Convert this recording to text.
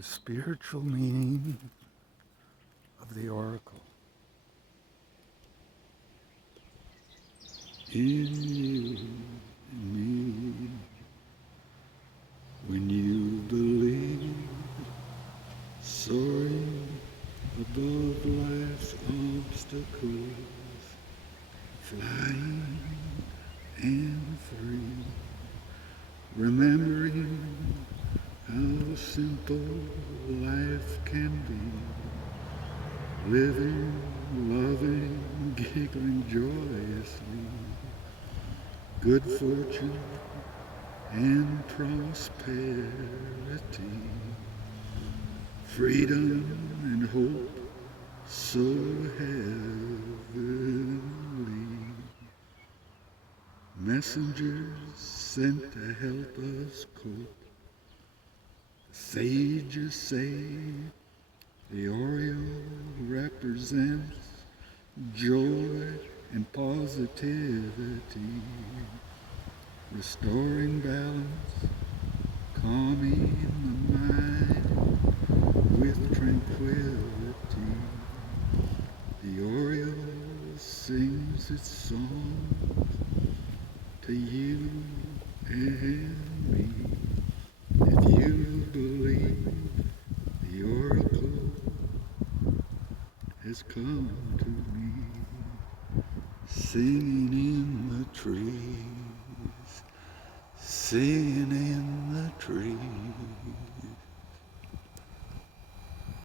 The spiritual meaning of the oracle. In you and me, when you believe, soaring above life's obstacles, flying and free, remembering how simple life can be, living, loving, giggling joyously, good fortune and prosperity, freedom and hope so heavenly, messengers sent to help us cope. The sages say the Oriole represents joy and positivity, restoring balance, calming the mind with tranquility. The Oriole sings its song to you and me. If you believe the oracle has come to me, singing in the trees, singing in the trees.